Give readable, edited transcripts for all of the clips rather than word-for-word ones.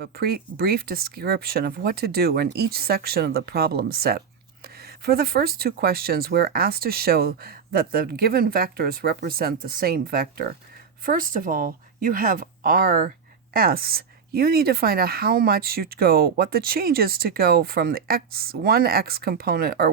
A brief description of what to do in each section of the problem set. For the first two questions, we're asked to show that the given vectors represent the same vector. First of all, you have RS. You need to find out how much you go, what the change is to go from the one x component, or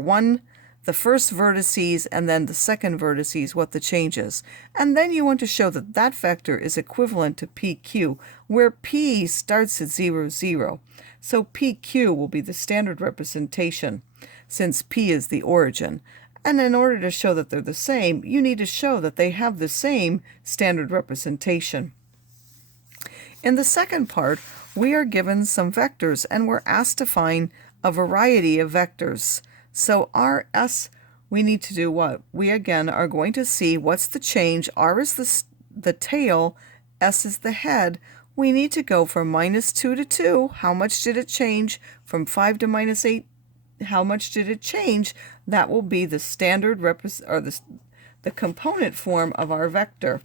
the first vertices and then the second vertices, what the change is. And then you want to show that that vector is equivalent to PQ, where P starts at 0, 0. So PQ will be the standard representation, since P is the origin. And in order to show that they're the same, you need to show that they have the same standard representation. In the second part, we are given some vectors, and we're asked to find a variety of vectors. So RS, we need to do what? We again are going to see what's the change. R is the tail, S is the head. We need to go from -2 to 2. How much did it change? From 5 to -8, how much did it change? That will be the standard the component form of our vector.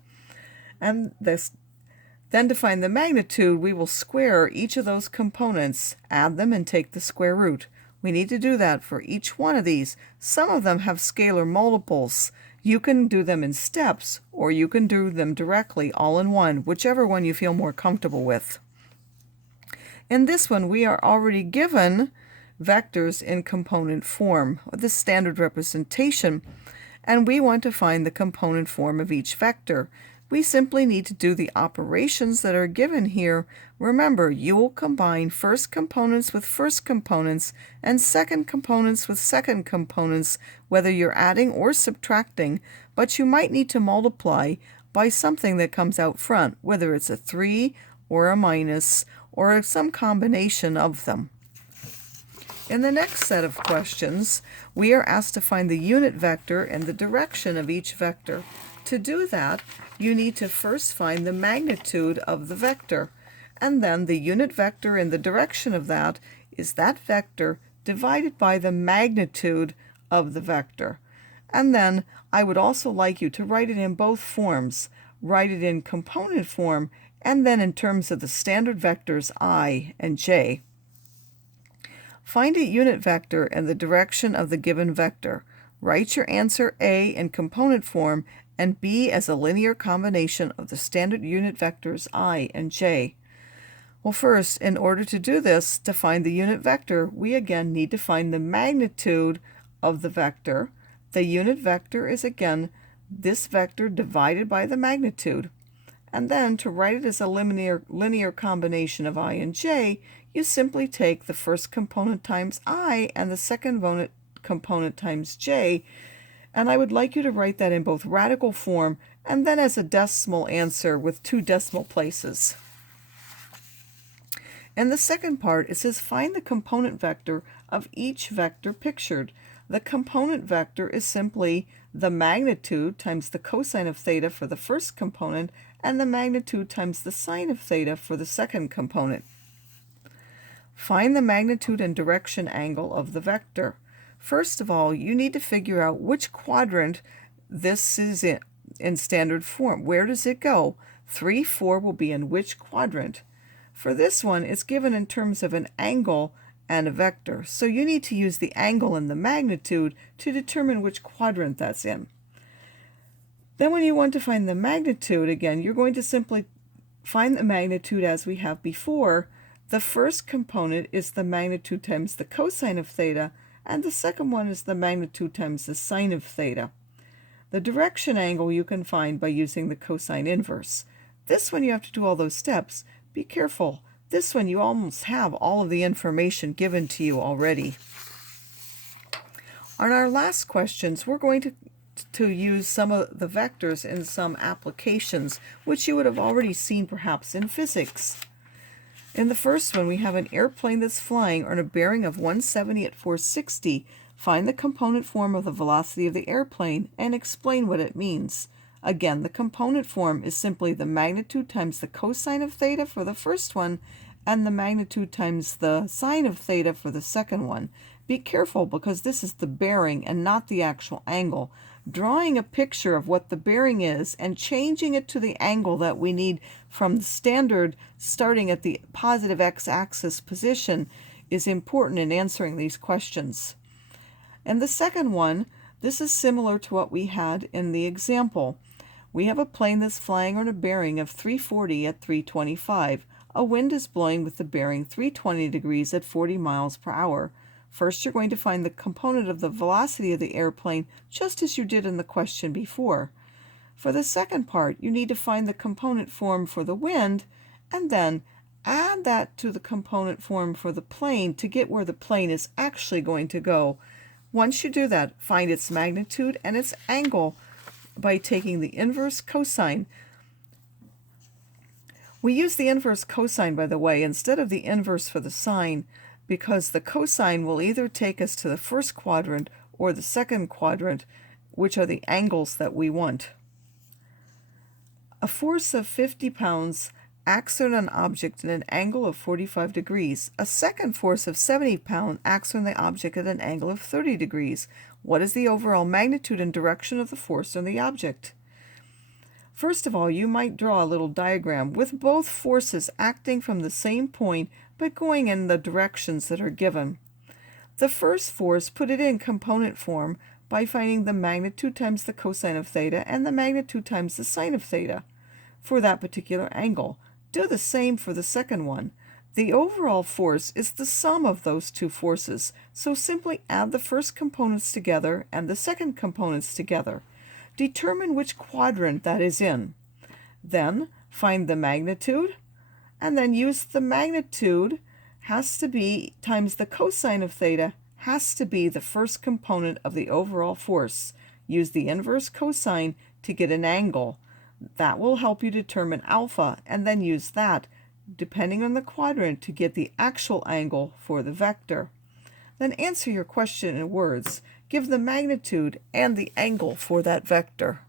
And then to find the magnitude, we will square each of those components, add them, and take the square root. We need to do that for each one of these. Some of them have scalar multiples. You can do them in steps, or you can do them directly, all in one, whichever one you feel more comfortable with. In this one, we are already given vectors in component form, the standard representation, and we want to find the component form of each vector. We simply need to do the operations that are given here. Remember, you will combine first components with first components and second components with second components, whether you're adding or subtracting, but you might need to multiply by something that comes out front, whether it's a 3 or a minus or some combination of them. In the next set of questions, we are asked to find the unit vector and the direction of each vector. To do that, you need to first find the magnitude of the vector, and then the unit vector and the direction of that is that vector divided by the magnitude of the vector. And then I would also like you to write it in both forms. Write it in component form and then in terms of the standard vectors I and j. Find a unit vector and the direction of the given vector. Write your answer A in component form and B as a linear combination of the standard unit vectors I and j. Well, first, in order to do this, to find the unit vector, we again need to find the magnitude of the vector. The unit vector is again this vector divided by the magnitude. And then to write it as a linear combination of I and j, you simply take the first component times I and the second component times j, and I would like you to write that in both radical form and then as a decimal answer with 2 decimal places. In the second part, it says find the component vector of each vector pictured. The component vector is simply the magnitude times the cosine of theta for the first component and the magnitude times the sine of theta for the second component. Find the magnitude and direction angle of the vector. First of all, you need to figure out which quadrant this is in standard form. Where does it go? 3, 4 will be in which quadrant? For this one, it's given in terms of an angle and a vector. So you need to use the angle and the magnitude to determine which quadrant that's in. Then when you want to find the magnitude, again, you're going to simply find the magnitude as we have before. The first component is the magnitude times the cosine of theta, and the second one is the magnitude times the sine of theta. The direction angle you can find by using the cosine inverse. This one you have to do all those steps. Be careful. This one you almost have all of the information given to you already. On our last questions, we're going to use some of the vectors in some applications, which you would have already seen perhaps in physics. In the first one, we have an airplane that's flying on a bearing of 170 at 460. Find the component form of the velocity of the airplane and explain what it means. Again, the component form is simply the magnitude times the cosine of theta for the first one and the magnitude times the sine of theta for the second one. Be careful because this is the bearing and not the actual angle. drawing a picture of what the bearing is and changing it to the angle that we need from the standard starting at the positive x-axis position is important in answering these questions. And the second one, this is similar to what we had in the example. We have a plane that's flying on a bearing of 340 at 325. A wind is blowing with the bearing 320 degrees at 40 miles per hour. First, you're going to find the component of the velocity of the airplane just as you did in the question before. For the second part, you need to find the component form for the wind and then add that to the component form for the plane to get where the plane is actually going to go. Once you do that, find its magnitude and its angle by taking the inverse cosine. We use the inverse cosine, by the way, instead of the inverse for the sine, because the cosine will either take us to the first quadrant or the second quadrant, which are the angles that we want. A force of 50 pounds acts on an object at an angle of 45 degrees. A second force of 70 pounds acts on the object at an angle of 30 degrees. What is the overall magnitude and direction of the force on the object? First of all, you might draw a little diagram with both forces acting from the same point but going in the directions that are given. The first force, put it in component form by finding the magnitude times the cosine of theta and the magnitude times the sine of theta for that particular angle. Do the same for the second one. The overall force is the sum of those two forces, so simply add the first components together and the second components together. Determine which quadrant that is in. Then find the magnitude, and then use the magnitude has to be times the cosine of theta has to be the first component of the overall force. Use the inverse cosine to get an angle. That will help you determine alpha, and then use that, depending on the quadrant, to get the actual angle for the vector. Then answer your question in words. Give the magnitude and the angle for that vector.